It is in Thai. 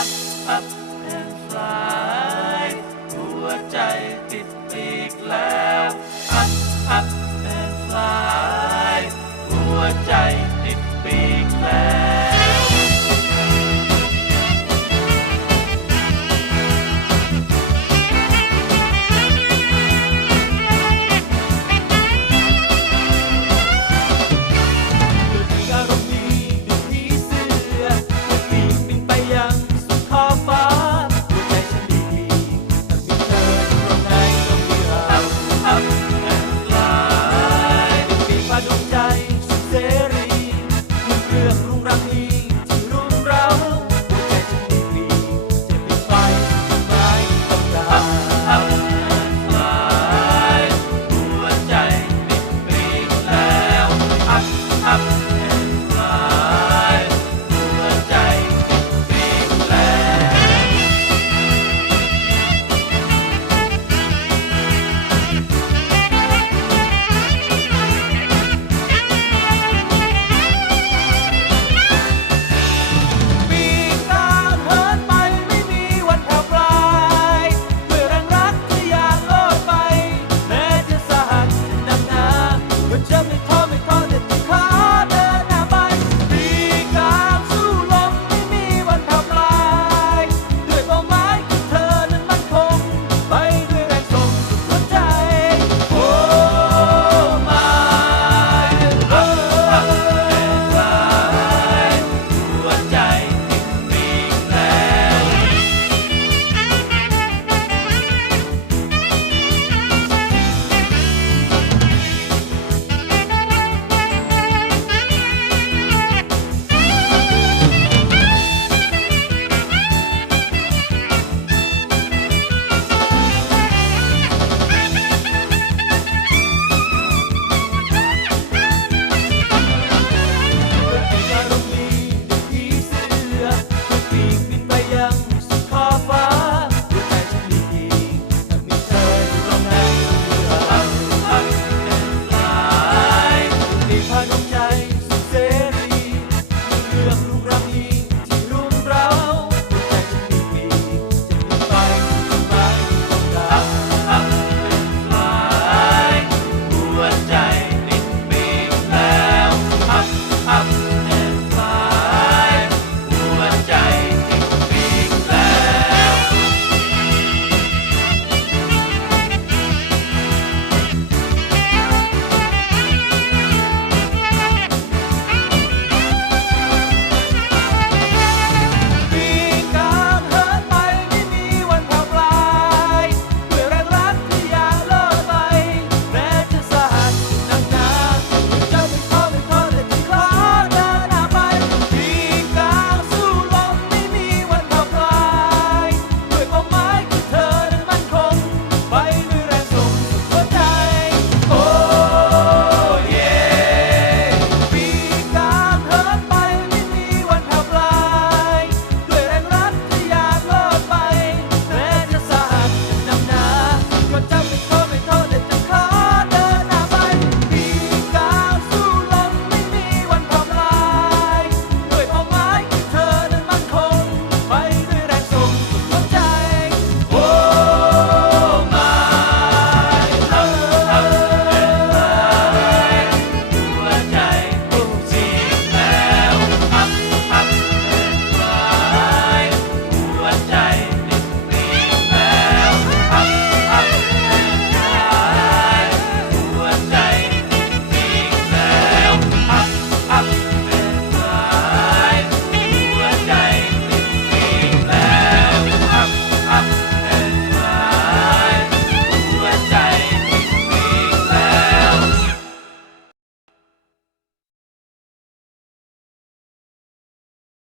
up up and fly หัวใจติดปีกแล้ว up up and fly หัวใจ